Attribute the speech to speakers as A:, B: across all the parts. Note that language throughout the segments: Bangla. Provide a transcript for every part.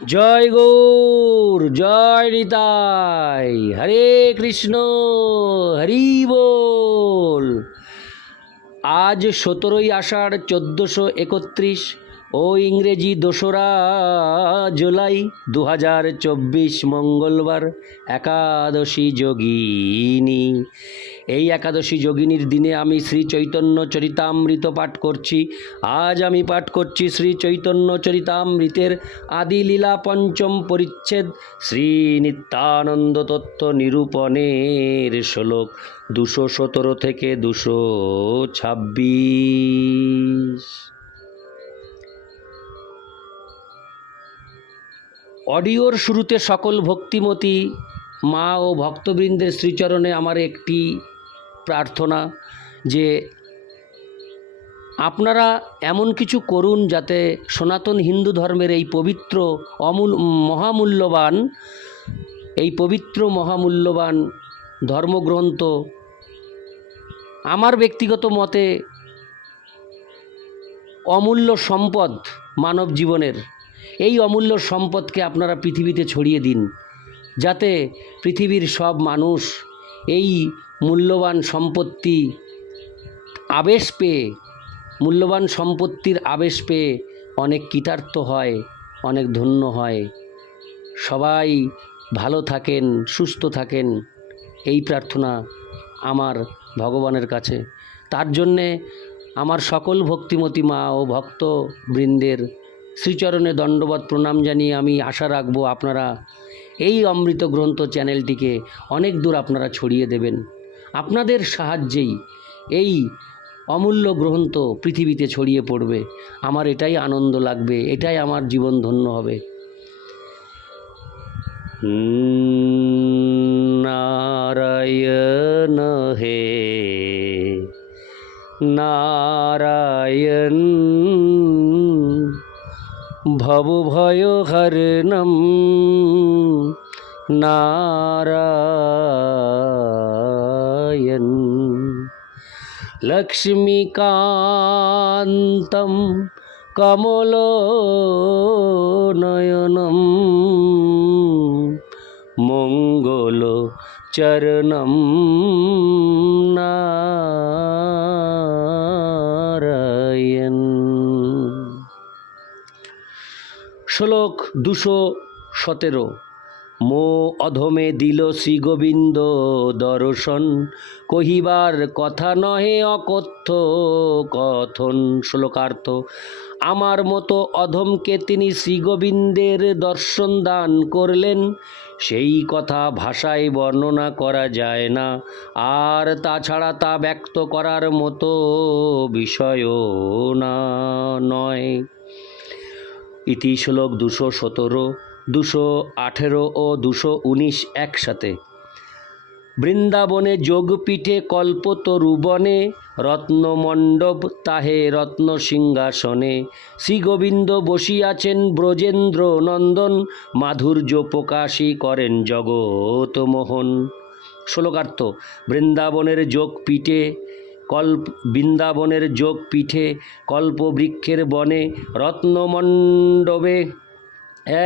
A: জয় গৌর, জয় নিতাই, হরে কৃষ্ণ, হরি বল। আজ সতেরোই আষাঢ় চোদ্দোশো একত্রিশ ও ইংরেজি দোসরা জুলাই দু হাজার চব্বিশ মঙ্গলবার একাদশী যোগিনী। এই একাদশী যোগিনীর দিনে আমি শ্রী চৈতন্য চরিতামৃত পাঠ করছি। আজ আমি পাঠ করছি শ্রী চৈতন্য চরিতামৃতের আদি লীলা পঞ্চম পরিচ্ছেদ। শ্রী নিত্যানন্দ তত্ত্ব নিরূপণের শ্লোক দুশো সতেরো থেকে দুশো ছাব্বিশ। অডিওর শুরুতে সকল ভক্তিমতী মা ও ভক্তবৃন্দের শ্রীচরণে আমার একটি প্রার্থনা যে আপনারা এমন কিছু করুন যাতে সনাতন হিন্দু ধর্মের এই পবিত্র অমূল, মহামূল্যবান, এই পবিত্র মহামূল্যবান ধর্মগ্রন্থ আমার ব্যক্তিগত মতে অমূল্য সম্পদ মানব জীবনের। এই অমূল্য সম্পদকে আপনারা পৃথিবীতে ছড়িয়ে দিন যাতে পৃথিবীর সব মানুষ এই মূল্যবান সম্পত্তি আবেশ পেয়ে, মূল্যবান সম্পত্তির আবেশ পেয়ে অনেক কৃতার্থ হয়, অনেক ধন্য হয়। সবাই ভালো থাকেন, সুস্থ থাকেন, এই প্রার্থনা আমার ভগবানের কাছে। তার জন্যে আমার সকল ভক্তিমতী মা ও ভক্তবৃন্দের শ্রীচরণে দণ্ডবত প্রণাম জানিয়ে আমি আশা রাখব আপনারা এই অমৃত গ্রন্থ চ্যানেলটিকে অনেক দূর আপনারা ছড়িয়ে দেবেন। আপনাদের সাহায্যেই এই অমূল্য গ্রন্থ পৃথিবীতে ছড়িয়ে পড়বে। আমার এটাই আনন্দ লাগবে, এটাই আমার জীবন ধন্য হবে। নারায়ণ হে, নারায়ণ ভবভয়হরণম নারায়ণ। লক্ষ্মীকান্तं কমলনয়নম মঙ্গল চরণম শ্লোক দুশো সতেরো। মো অধমে দিল শ্রী গোবিন্দ দর্শন, কহিবার কথা নহে অকথ্য কথন। শ্লোকার্থ, আমার মতো অধমকে তিনি শ্রীগোবিন্দের দর্শন দান করলেন, সেই কথা ভাষায় বর্ণনা করা যায় না। আর তাছাড়া তা ব্যক্ত করার মতো বিষয়ও না, নয়। ইতি শ্লোক দুশো সতেরো, দুশো আঠেরো ও দুশো উনিশ একসাথে। বৃন্দাবনে যোগপীঠে কল্পতরুবনে, রত্নমণ্ডপ তাহে রত্ন সিংহাসনে শ্রীগোবিন্দ বসিয়াছেন ব্রজেন্দ্র নন্দন মাধুর্য প্রকাশই করেন জগৎ মোহন শ্লোকার্থ, বৃন্দাবনের যোগপীঠে কল্প বৃন্দাবনের যোগ পিঠে কল্পবৃক্ষের বনে রত্নমণ্ডবে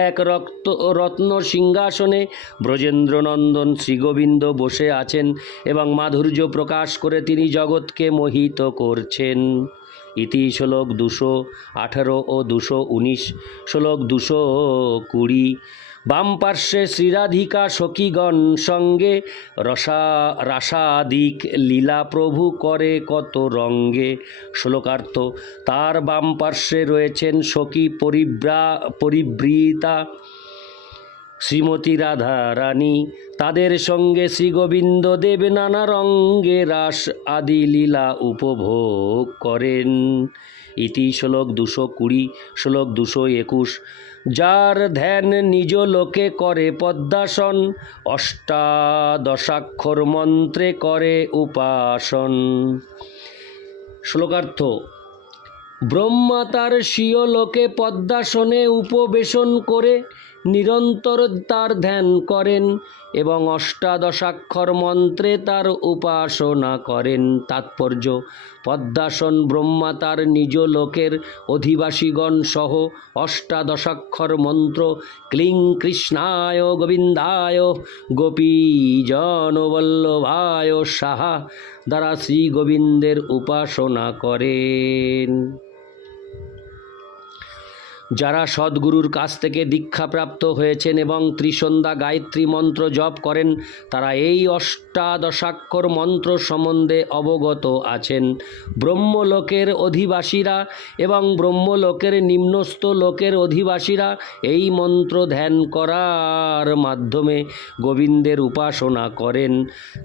A: এক রক্ত, রত্ন সিংহাসনে ব্রজেন্দ্রনন্দন শ্রীগোবিন্দ বসে আছেন এবং মাধুর্য প্রকাশ করে তিনি জগৎকে মোহিত করছেন। ইতি শ্লোক দুশো আঠারো ও দুশো উনিশ। শ্লোক দুশো কুড়ি। বাম পার্শ্বে শ্রীরাধিকা সখীগণ সঙ্গে রসা রাসাদিক লীলা প্রভু করে কত রঙ্গে। শ্লোকার্থ, তার বাম পার্শ্বে রয়েছেন সখী পরিব্রা পরিবৃতা শ্রীমতী রাধা রানী তাদের সঙ্গে শ্রীগোবিন্দ দেব নানা রঙ্গে রাস আদি লীলা উপভোগ করেন। ইতি শ্লোক দুশো কুড়ি, শ্লোক দুশো একুশ। যার ধ্যান নিজ লোকে করে পদ্মাসন, অষ্টাদশাক্ষর মন্ত্রে করে উপাসন। শ্লোকার্থ, ব্রহ্মা তার স্বীয় লোকে পদ্মাসনে উপবেশন করে নিরন্তর তার ধ্যান করেন এবং অষ্টাদশাক্ষর মন্ত্রে তার উপাসনা করেন। তাৎপর্য, পদ্মাসন ব্রহ্মা তার নিজ লোকের অধিবাসীগণ সহ অষ্টাদশাক্ষর মন্ত্র ক্লিং কৃষ্ণায় গোবিন্দায় গোপীজনবল্লভায় সাহা দ্বারা শ্রী গোবিন্দের উপাসনা করেন। যারা সদ্গুরুর কাছ থেকে দীক্ষাপ্রাপ্ত হয়েছেন এবং ত্রিসন্ধ্যা গায়ত্রী মন্ত্র জপ করেন, তারা এই অষ্টাদশাক্ষর মন্ত্র সম্বন্ধে অবগত আছেন। ব্রহ্মলোকের অধিবাসীরা এবং ব্রহ্মলোকের নিম্নস্থ লোকের অধিবাসীরা এই মন্ত্র ধ্যান করার মাধ্যমে গোবিন্দের উপাসনা করেন।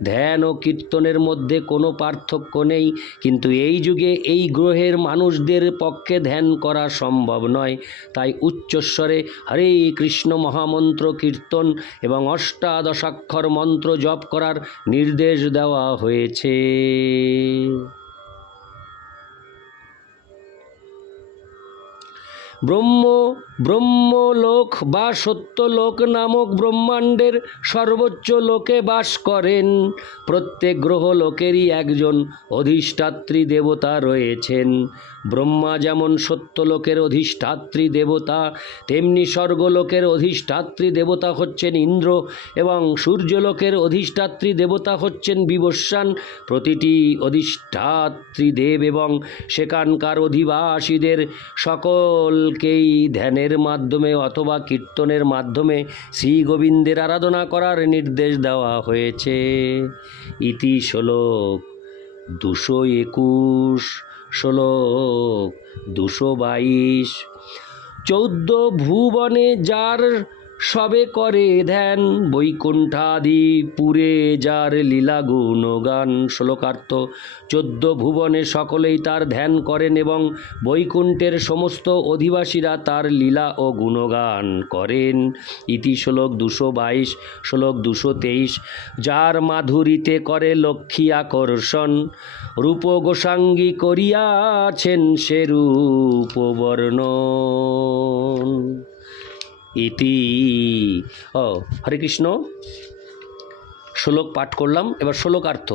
A: ধ্যান ও কীর্তনের মধ্যে কোনো পার্থক্য নেই, কিন্তু এই যুগে এই গ্রহের মানুষদের পক্ষে ধ্যান করা সম্ভব নয়। তাই উচ্চস্বরে হরে কৃষ্ণ মহামন্ত্র কীর্তন এবং অষ্টাদশাক্ষর মন্ত্র জপ করার নির্দেশ দেওয়া হয়েছে। ব্রহ্ম ব্রহ্মলোক বা সত্যলোক নামক ব্রহ্মাণ্ডের সর্বোচ্চ লোকে বাস করেন। প্রত্যেক গ্রহ লোকেরই একজন অধিষ্ঠাত্রী দেবতা রয়েছেন। ব্রহ্মা যেমন সত্যলোকের অধিষ্ঠাত্রী দেবতা, তেমনি স্বর্গলোকের অধিষ্ঠাত্রী দেবতা হচ্ছেন ইন্দ্র এবং সূর্যলোকের অধিষ্ঠাত্রী দেবতা হচ্ছেন বিবস্বান। প্রতিটি অধিষ্ঠাত্রী দেব এবং সেখানকার অধিবাসীদের সকলকেই ধ্যানের মাধ্যমে অথবা কীর্তনের মাধ্যমে শ্রী গোবিন্দের আরাধনা করার নির্দেশ দেওয়া হয়েছে। ইতি শ্লোক দুশো একুশ শ্লোক দুশো বাইশ। চৌদ্দ ভুবনে যার সবে করে ধ্যান বৈকুণ্ঠাদি পুরে যার লীলা গুণগান শ্লোকার্থ। চোদ্দ ভুবনে সকলেই তার ধ্যান করেন এবং বৈকুণ্ঠের সমস্ত অধিবাসীরা তার লীলা ও গুণগান করেন। ইতি শ্লোক দুশো বাইশ, শ্লোক দুশো তেইশ, যার মাধুরীতে করে লক্ষ্মী আকর্ষণ। রূপ গোসাঙ্গী করিয়াছেন সে রূপ বর্ণন। ইতি। ও, হরে কৃষ্ণ। শ্লোক পাঠ করলাম। এবার শ্লোকার্থ।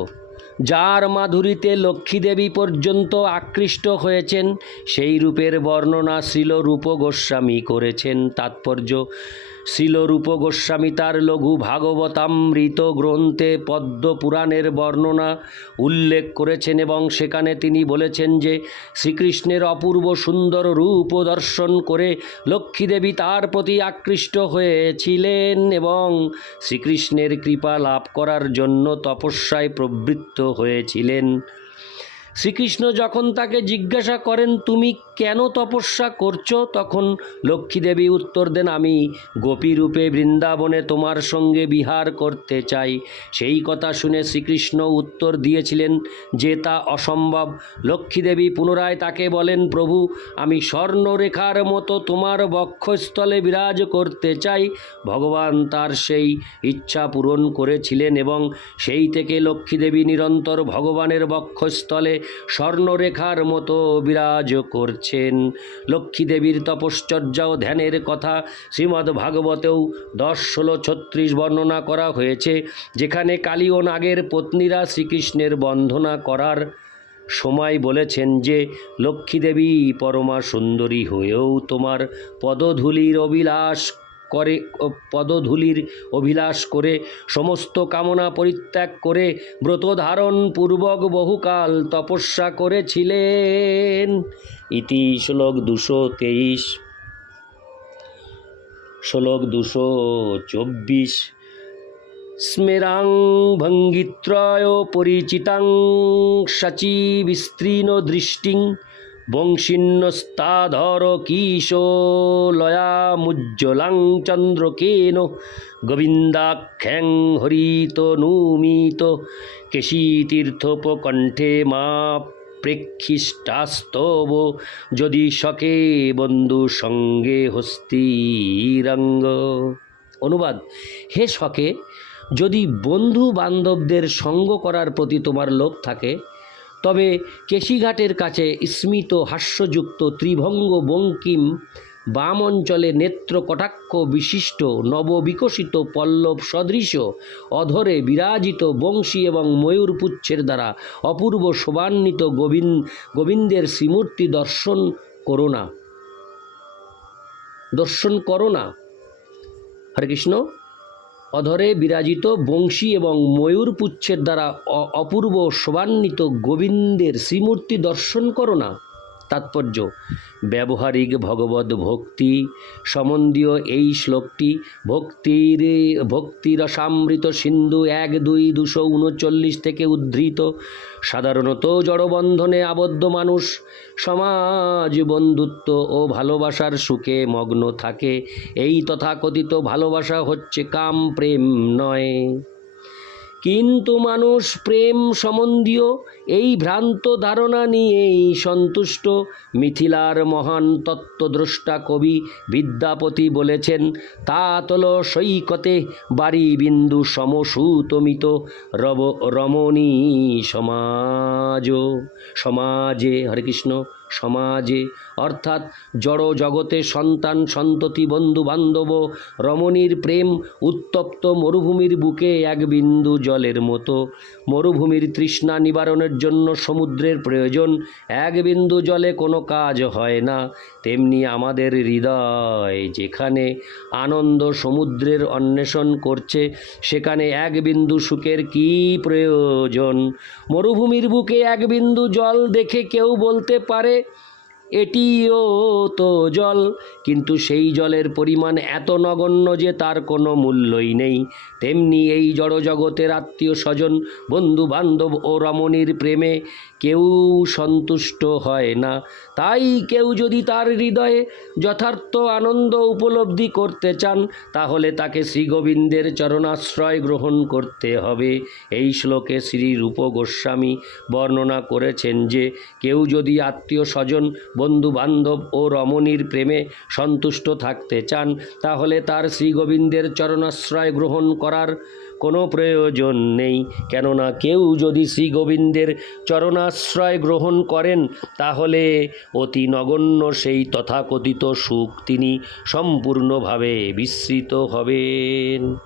A: যার মাধুরীতে লক্ষ্মীদেবী পর্যন্ত আকৃষ্ট হয়েছেন, সেই রূপের বর্ণনা শ্রীল রূপ গোস্বামী করেছেন। তাৎপর্য শ্রীল রূপ গোস্বামী তার লঘু ভাগবতামৃত গ্রন্থে পদ্ম পুরাণের বর্ণনা উল্লেখ করেছেন এবং সেখানে তিনি বলেছেন যে শ্রীকৃষ্ণের অপূর্ব সুন্দর রূপ দর্শন করে লক্ষ্মীদেবী তার প্রতি আকৃষ্ট হয়েছিলেন এবং শ্রীকৃষ্ণের কৃপা লাভ করার জন্য তপস্যায় প্রবৃত্ত হয়েছিলেন। শ্রীকৃষ্ণ যখন তাকে জিজ্ঞাসা করেন, তুমি কেন তপস্যা করছ? তখন লক্ষ্মীদেবী উত্তর দেন, আমি গোপীরূপে বৃন্দাবনে তোমার সঙ্গে বিহার করতে চাই। সেই কথা শুনে শ্রীকৃষ্ণ উত্তর দিয়েছিলেন যে তা অসম্ভব। লক্ষ্মীদেবী পুনরায় তাকে বলেন, প্রভু, আমি স্বর্ণরেখার মতো তোমার বক্ষস্থলে বিরাজ করতে চাই। ভগবান তার সেই ইচ্ছা পূরণ করেছিলেন এবং সেই থেকে লক্ষ্মীদেবী নিরন্তর ভগবানের বক্ষস্থলে স্বর্ণরেখার মতো বিরাজ করছেন লক্ষ্মীদেবীর তপশ্চর্যা ও ধ্যানের কথা শ্রীমদ্ ভাগবতেও দশ ষোলো ছত্রিশ বর্ণনা করা হয়েছে, যেখানে কালী ও নাগের পত্নীরা শ্রীকৃষ্ণের বন্ধনা করার সময় বলেছেন যে লক্ষ্মীদেবী পরমা সুন্দরী হয়েও তোমার পদধূলির অবিলাস করে পদধূলির অভিলাষ করে, সমস্ত কামনা পরিত্যাগ করে ব্রত ধারণ পূর্বক বহুকাল তপস্যা করেছিলেন। ইতি শ্লোক দুশো তেইশ। শ্লোক দুশো চব্বিশ। স্মেরাং ভঙ্গিত্রয় পরিচিতাং সচি বিস্তীর্ণ দৃষ্টিং বংশীন্নস্তাধর কিশোলয়ামুজ্জ্বলাং চন্দ্রকেন গোবিন্দাখ্যাং হরিত নুমিত কেশীতীর্থোপকণ্ঠে মা প্রেক্ষিষ্টাস্তব যদি শকে বন্ধু সঙ্গে হস্তিরঙ্গ। অনুবাদ, হে শকে, যদি বন্ধু বান্ধবদের সঙ্গ করার প্রতি তোমার লোভ থাকে তবে কেশিঘাটের কাছে স্মিত হাস্যযুক্ত ত্রিভঙ্গ বঙ্কিম বাম অঞ্চলে নেত্র কটাক্ষ বিশিষ্ট নববিকশিত পল্লব সদৃশ অধরে বিরাজিত বংশী এবং ময়ূর পুচ্ছের দ্বারা অপূর্ব শোভান্বিত গোবিন্দ, গোবিন্দের শ্রীমূর্তি দর্শন করো না। দর্শন করো না। হরে কৃষ্ণ। অধরে বিরাজিত বংশী এবং ময়ূর পুচ্ছের দ্বারা অপূর্ব শোভান্বিত গোবিন্দের শ্রীমূর্তি দর্শন করো না। তাৎপর্য। ব্যবহারিক ভগবত ভক্তি সম্বন্ধীয় এই শ্লোকটি, ভক্তির ভক্তিরসামৃত সিন্ধু এক দুই দুশো উনচল্লিশ থেকে উদ্ধৃত। সাধারণত জড়বন্ধনে আবদ্ধ মানুষ। সমাজ, বন্ধুত্ব ও ভালোবাসার সুখে মগ্ন থাকে। এই তথাকথিত ভালোবাসা হচ্ছে কাম প্রেম নয়। কিন্তু মানুষ প্রেম সম্বন্ধীয় এই ভ্রান্ত ধারণা নিয়েই সন্তুষ্ট। মিথিলার মহান তত্ত্বদ্রষ্টা কবি বিদ্যাপতি বলেছেন, তা তল সৈকতে বাড়ি বিন্দু সমসুতমিত রব, রমণী সমাজ, সমাজে হরে কৃষ্ণ। সমাজে, অর্থাৎ জড় জগতে সন্তান, সন্ততি বন্ধু বান্ধব রমণীর প্রেম উত্তপ্ত মরুভূমির বুকে এক বিন্দু জলের মতো। মরুভূমির তৃষ্ণা নিবারণের জন্য সমুদ্রের প্রয়োজন, এক বিন্দু জলে কোনো কাজ হয় না। তেমনি আমাদের হৃদয় যেখানে আনন্দ সমুদ্রের অন্বেষণ করছে, সেখানে এক বিন্দু সুখের কী প্রয়োজন? মরুভূমির বুকে এক বিন্দু জল দেখে কেউ বলতে পারে এটিও তো জল, কিন্তু সেই জলের পরিমাণ এত নগণ্য যে তার কোনো মূল্যই নেই। তেমনি এই জড়জগতের আত্মীয় স্বজন বন্ধু বান্ধব ও রমণীর প্রেমে কেউ সন্তুষ্ট হয় না। তাই কেউ যদি তার হৃদয়ে যথার্থ আনন্দ উপলব্ধি করতে চান, তাহলে তাকে শ্রীগোবিন্দের চরণাশ্রয় গ্রহণ করতে হবে। এই শ্লোকে শ্রী রূপ গোস্বামী বর্ণনা করেছেন যে, কেউ যদি আত্মীয় স্বজন বন্ধু বান্ধব ও রমণীর প্রেমে সন্তুষ্ট থাকতে চান, তাহলে তার শ্রীগোবিন্দের চরণাশ্রয় গ্রহণ করার কোনো প্রয়োজন নেই। কেননা কেউ যদি শ্রী গোবিন্দের চরণাশ্রয় গ্রহণ করেন, তাহলে অতি নগণ্য সেই তথাকথিত সুখ তিনি সম্পূর্ণভাবে বিস্মৃত হবেন।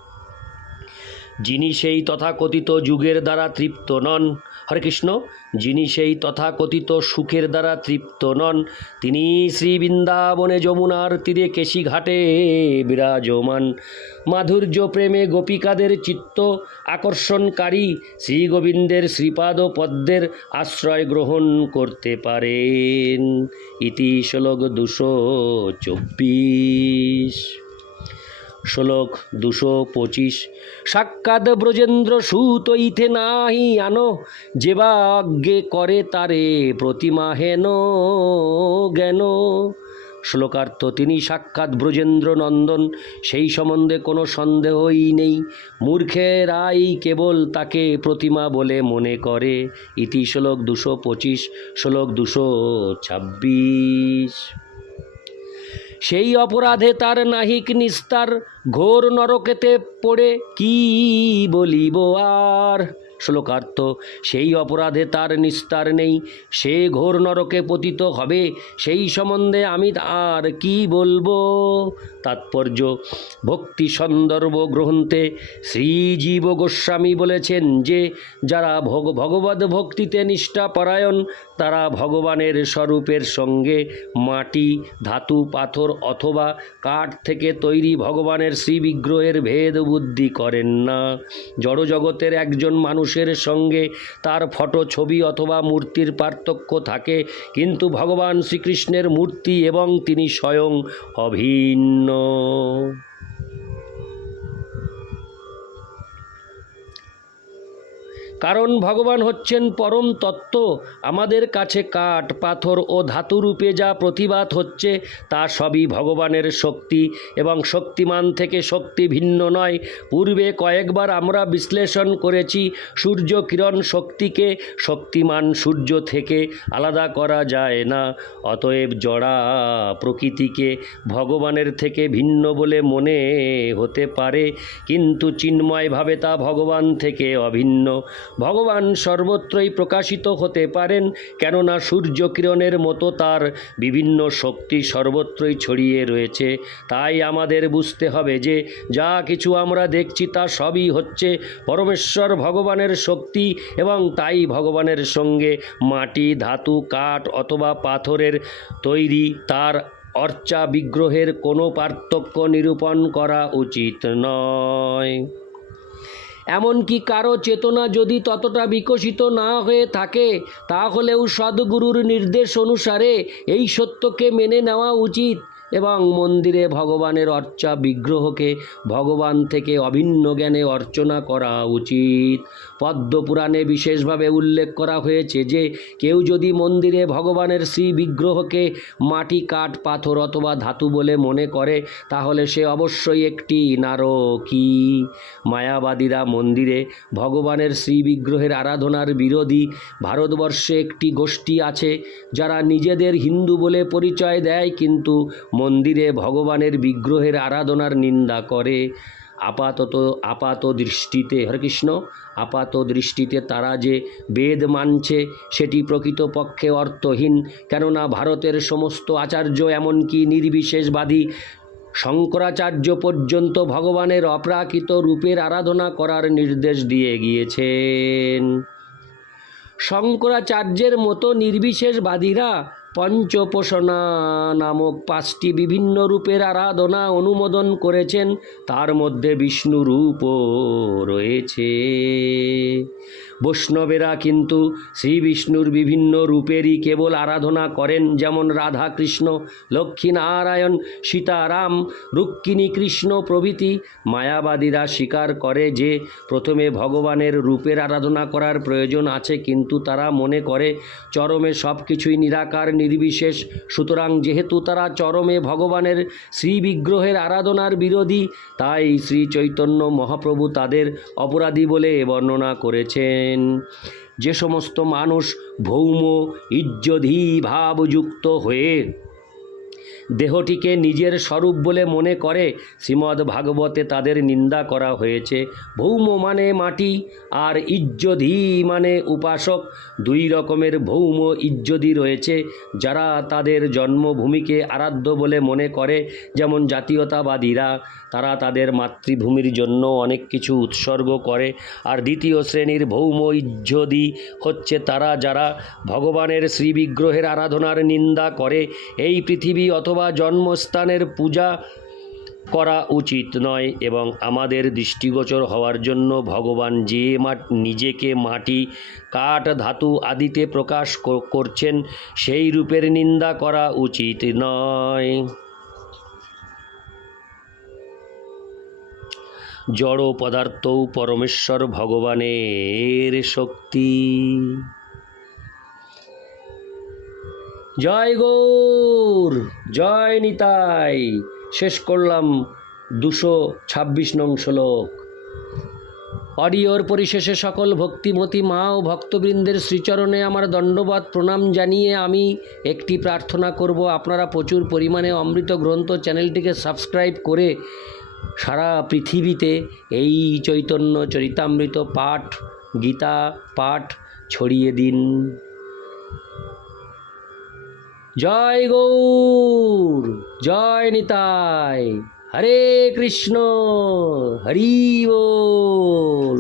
A: যিনি সেই তথাকথিত যুগের দ্বারা তৃপ্ত নন হরে কৃষ্ণ। যিনি সেই তথাকথিত সুখের দ্বারা তৃপ্ত নন, তিনি শ্রী বৃন্দাবনে যমুনার তীরে কেশিঘাটে বিরাজমান। মাধুর্য প্রেমে গোপিকাদের চিত্ত আকর্ষণকারী শ্রী গোবিন্দের শ্রীপাদ পদ্মের আশ্রয় গ্রহণ করতে পারেন। ইতি দুশো চব্বিশ। শ্লোক দুশো পঁচিশ। সাক্ষাৎ ব্রজেন্দ্র সুত ইথে নাহি আনো যেবাজ্ঞে করে তারে প্রতিমা হেন জ্ঞান। শ্লোকার্থ, তিনি সাক্ষাৎ ব্রজেন্দ্র নন্দন, সেই সম্বন্ধে কোনো সন্দেহই নেই। মূর্খেরাই কেবল তাকে প্রতিমা বলে মনে করে। ইতি শ্লোক দুশো পঁচিশ, শ্লোক দুশো ছাব্বিশ। সেই অপরাধে তার নাহিক নিস্তার ঘোর নরকেতে পড়ে কি বলিব আর? শ্লোকার্থ, সেই অপরাধে তার নিস্তার নেই, সে ঘোর নরকে পতিত হবে, সেই সম্বন্ধে আমি আর কি বলব? তাৎপর্য, ভক্তি সন্দর্ভ গ্রন্থে শ্রীজীব গোস্বামী বলেছেন যে, যারা ভগ ভগবত ভক্তিতে নিষ্ঠাপরায়ণ, তারা ভগবানের স্বরূপের সঙ্গে মাটি, ধাতু, পাথর অথবা কাঠ থেকে তৈরি ভগবানের শ্রীবিগ্রহের ভেদ বুদ্ধি করেন না। জড়জগতের একজন মানুষের সঙ্গে তার ফটো, ছবি অথবা মূর্তির পার্থক্য থাকে। কিন্তু ভগবান শ্রীকৃষ্ণের মূর্তি এবং তিনি স্বয়ং অভিন্ন। কারণ ভগবান হচ্ছেন পরম তত্ত্ব। আমাদের কাছে কাঠ, পাথর ও ধাতুরূপে যা প্রতিবাদ হচ্ছে, তা সবই ভগবানের শক্তি এবং শক্তিমান থেকে শক্তি ভিন্ন নয়। পূর্বে কয়েকবার আমরা বিশ্লেষণ করেছি, সূর্য কিরণ শক্তিকে, শক্তিমান সূর্য থেকে আলাদা করা যায় না। অতএব জড়া প্রকৃতিকে ভগবানের থেকে ভিন্ন বলে মনে হতে পারে, কিন্তু চিন্ময়ভাবে তা ভগবান থেকে অভিন্ন। ভগবান সর্বত্রই প্রকাশিত হতে পারেন, কেননা সূর্যকিরণের মতো তার বিভিন্ন শক্তি সর্বত্রই ছড়িয়ে রয়েছে। তাই আমাদের বুঝতে হবে যে, যা কিছু আমরা দেখছি তা সবই হচ্ছে পরমেশ্বর ভগবানের শক্তি এবং তাই ভগবানের সঙ্গে মাটি, ধাতু, কাঠ অথবা পাথরের তৈরি তার অর্চা বিগ্রহের কোনো পার্থক্য নিরূপণ করা উচিত নয়। এমনকি কারও চেতনা যদি ততটা বিকশিত না হয়ে থাকে, তাহলেও সদ্গুরুর নির্দেশ অনুসারে এই সত্যকে মেনে নেওয়া উচিত। এবং মন্দিরে ভগবানের অর্চা বিগ্রহকে ভগবান থেকে অভিন্ন জ্ঞানে অর্চনা করা উচিত। পদ্মপুরাণে বিশেষভাবে উল্লেখ করা হয়েছে যে, কেউ যদি মন্দিরে ভগবানের শ্রী বিগ্রহকে মাটি, কাঠ, পাথর অথবা ধাতু বলে মনে করে, তাহলে সে অবশ্যই একটি নারকী। মায়াবাদীরা মন্দিরে ভগবানের শ্রী বিগ্রহের আরাধনার বিরোধী ভারতবর্ষে একটি গোষ্ঠী আছে, যারা নিজেদের হিন্দু বলে পরিচয় দেয়, কিন্তু মন্দিরে ভগবানের বিগ্রহের আরাধনার নিন্দা করে। আপাতত, আপাত দৃষ্টিতে, হরে কৃষ্ণ, আপাত দৃষ্টিতে তারা যে বেদ মানছে, সেটি প্রকৃতপক্ষে অর্থহীন। কেননা ভারতের সমস্ত আচার্য এমনকি নির্বিশেষবাদী শঙ্করাচার্য পর্যন্ত ভগবানের অপ্রাকৃত রূপের আরাধনা করার নির্দেশ দিয়ে গিয়েছেন। শঙ্করাচার্যের মতো নির্বিশেষবাদীরা পঞ্চপোষণা নামক পাঁচটি বিভিন্ন রূপের আরাধনা অনুমোদন করেছেন। তার মধ্যে বিষ্ণু রূপও রয়েছে। বৈষ্ণবেরা কিন্তু শ্রী বিষ্ণুর বিভিন্ন রূপেরই কেবল আরাধনা করেন, যেমন রাধা কৃষ্ণ লক্ষ্মীনারায়ণ, সীতারাম, রুক্মিণী কৃষ্ণ প্রভৃতি। মায়াবাদীরা স্বীকার করে যে প্রথমে ভগবানের রূপের আরাধনা করার প্রয়োজন আছে, কিন্তু তারা মনে করে, চরমে সব কিছুই নিরাকার নির্বিশেষ। সুতরাং যেহেতু তারা চরমে ভগবানের শ্রীবিগ্রহের আরাধনার বিরোধী, তাই শ্রী চৈতন্য মহাপ্রভু তাদের অপরাধী বলে বর্ণনা করেছেন। যে সমস্ত মানুষ ভৌম, ইজ্জধি, ভাবযুক্ত হয়ে দেহটিকে নিজের স্বরূপ বলে মনে করে, শ্রীমদ্ ভাগবতে তাদের নিন্দা করা হয়েছে। ভৌম মানে মাটি, আর ইজ্জধি মানে উপাসক। দুই রকমের ভৌম ইজ্জদি রয়েছে, যারা তাদের জন্মভূমিকে আরাধ্য বলে মনে করে, যেমন জাতীয়তাবাদীরা। তারা তাদের মাতৃভূমির জন্য অনেক কিছু উৎসর্গ করে, আর দ্বিতীয় শ্রেণির ভৌম ইজ্জদি হচ্ছে তারা যারা ভগবানের শ্রীবিগ্রহের আরাধনার নিন্দা করে। এই পৃথিবী অথবা জন্মস্থানের পূজা করা উচিত নয় এবং আমাদের দৃষ্টিগোচর হওয়ার জন্য ভগবান যে মা নিজেকে মাটি, কাঠ, ধাতু আদিতে প্রকাশ করছেন, সেই রূপের নিন্দা করা উচিত নয়। জড় পদার্থও পরমেশ্বর ভগবানের শক্তি। জয় গৌর, জয় নিতাই। শেষ করলাম দুশো ছাব্বিশ নং শ্লোক। অডিওর পরিশেষে সকল ভক্তিমতী মা ও ভক্তবৃন্দের শ্রীচরণে আমার দণ্ডবাদ প্রণাম জানিয়ে আমি একটি প্রার্থনা করব। আপনারা প্রচুর পরিমাণে অমৃত গ্রন্থ চ্যানেলটিকে সাবস্ক্রাইব করে সারা পৃথিবীতে এই চৈতন্য চরিতামৃত পাঠ, গীতা পাঠ ছড়িয়ে দিন। জয় গৌর জয় নিতাই হরে কৃষ্ণ হরি বল।